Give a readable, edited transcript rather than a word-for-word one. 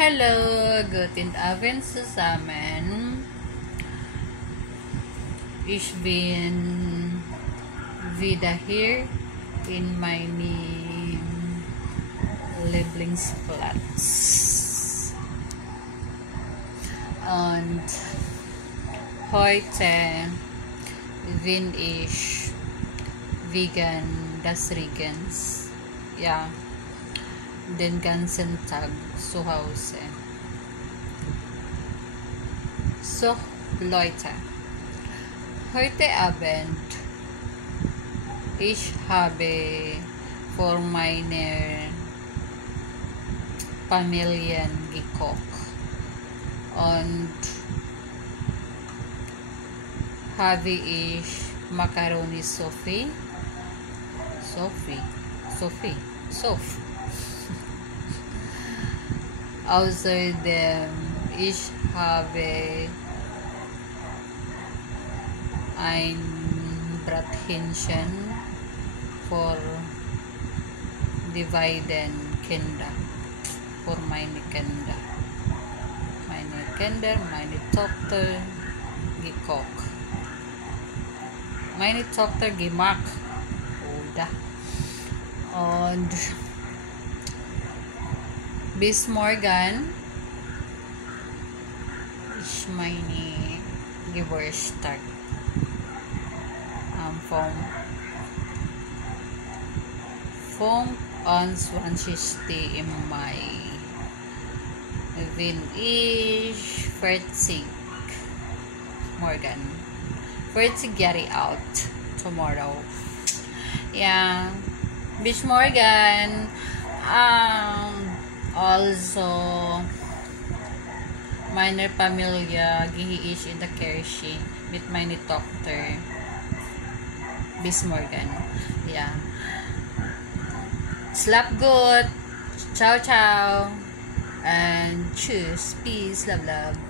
Hello, guten Abend zusammen. Ich bin wieder hier in meinem Lieblingsplatz. Und heute bin ich wegen des Regens. Ja, den ganzen Tag zu Hause. So, Leute, heute Abend ich habe für meine Familien gekocht und habe ich Macaroni Sophie. Außerdem, ich habe ein Brathähnchen für die beiden Kinder, für meine Kinder. Meine Tochter gekocht. Meine Tochter gemacht. Oder? Und bis morgen ich meine Geburtstag vom 21. Mai bin ich 40 morgen 40 Jahre alt tomorrow. Yeah, bis morgen. Also, meine Familie gehe ich in der Kirche mit meiner Tochter bis morgen. Ja. Schlaf gut. Ciao, ciao. And tschüss. Peace. Love, love.